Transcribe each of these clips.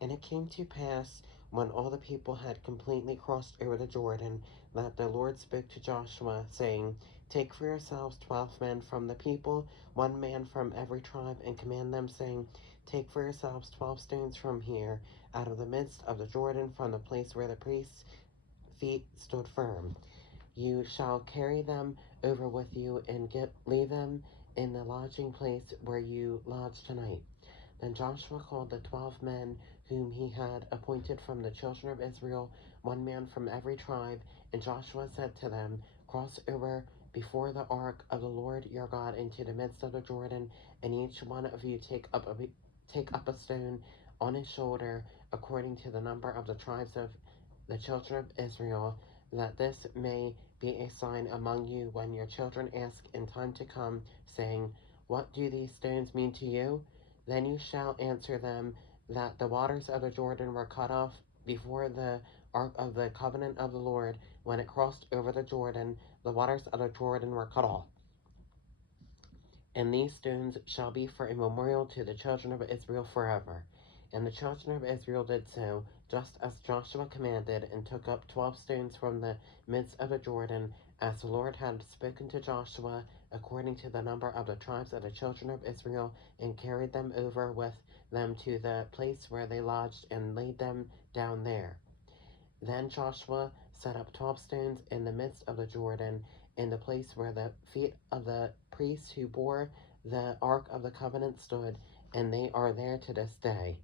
And it came to pass, when all the people had completely crossed over the Jordan, that the Lord spoke to Joshua, saying, Take for yourselves 12 men from the people, 1 man from every tribe, and command them, saying, Take for yourselves 12 stones from here, out of the midst of the Jordan, from the place where the priests' feet stood firm. You shall carry them over with you, and leave them in the lodging place where you lodge tonight. Then Joshua called the 12 men whom he had appointed from the children of Israel, 1 man from every tribe. And Joshua said to them, Cross over before the ark of the Lord your God into the midst of the Jordan, and each one of you take up a stone on his shoulder, according to the number of the tribes of the children of Israel, that this may be a sign among you when your children ask in time to come, saying, What do these stones mean to you? Then you shall answer them that the waters of the Jordan were cut off before the ark of the covenant of the Lord. When it crossed over the Jordan, the waters of the Jordan were cut off. And these stones shall be for a memorial to the children of Israel forever. And the children of Israel did so, just as Joshua commanded, and took up 12 stones from the midst of the Jordan, as the Lord had spoken to Joshua, according to the number of the tribes of the children of Israel, and carried them over with them to the place where they lodged, and laid them down there. Then Joshua set up 12 stones in the midst of the Jordan, in the place where the feet of the priests who bore the ark of the covenant stood, and they are there to this day.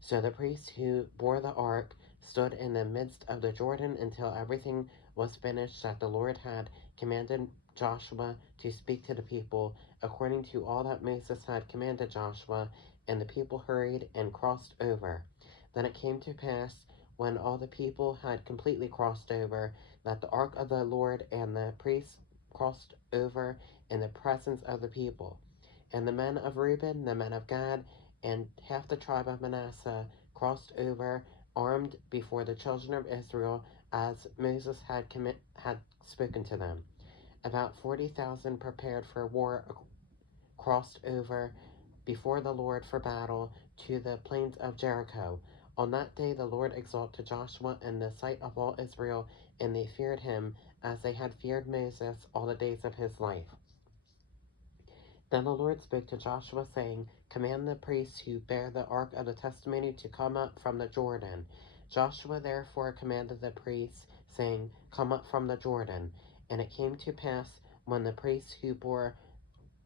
So the priests who bore the ark stood in the midst of the Jordan until everything was finished that the Lord had commanded Joshua to speak to the people, according to all that Moses had commanded Joshua. And the people hurried and crossed over. Then it came to pass, when all the people had completely crossed over, that the ark of the Lord and the priests crossed over in the presence of the people. And the men of Reuben, the men of Gad, and half the tribe of Manasseh crossed over, armed before the children of Israel, as Moses had spoken to them. About 40,000 prepared for war crossed over before the Lord for battle to the plains of Jericho. On that day the Lord exalted Joshua in the sight of all Israel, and they feared him as they had feared Moses all the days of his life. Then the Lord spoke to Joshua, saying, Command the priests who bear the ark of the testimony to come up from the Jordan. Joshua therefore commanded the priests, saying, Come up from the Jordan. And it came to pass, when the priests who bore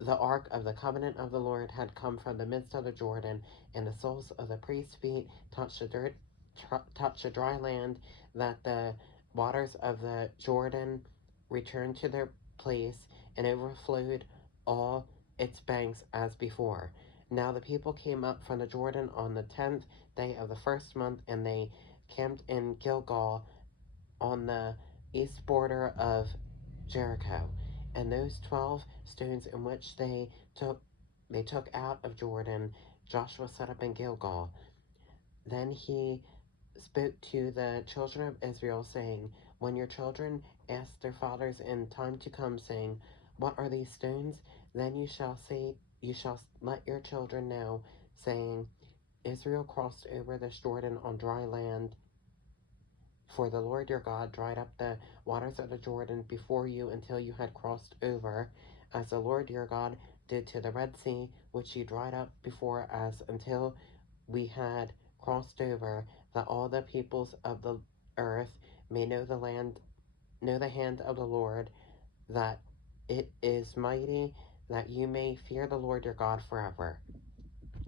the ark of the covenant of the Lord had come from the midst of the Jordan, and the soles of the priests' feet touched the dry land, that the waters of the Jordan returned to their place and overflowed all its banks as before. Now the people came up from the Jordan on the 10th day of the first month, and they camped in Gilgal on the east border of Jericho. And those 12 stones in which they took out of Jordan, Joshua set up in Gilgal. Then he spoke to the children of Israel, saying, When your children ask their fathers in time to come, saying, What are these stones? Then you shall let your children know, saying, Israel crossed over this Jordan on dry land, for the Lord your God dried up the waters of the Jordan before you until you had crossed over, as the Lord your God did to the Red Sea, which he dried up before us until we had crossed over, that all the peoples of the earth may know the hand of the Lord, that it is mighty, that you may fear the Lord your God forever.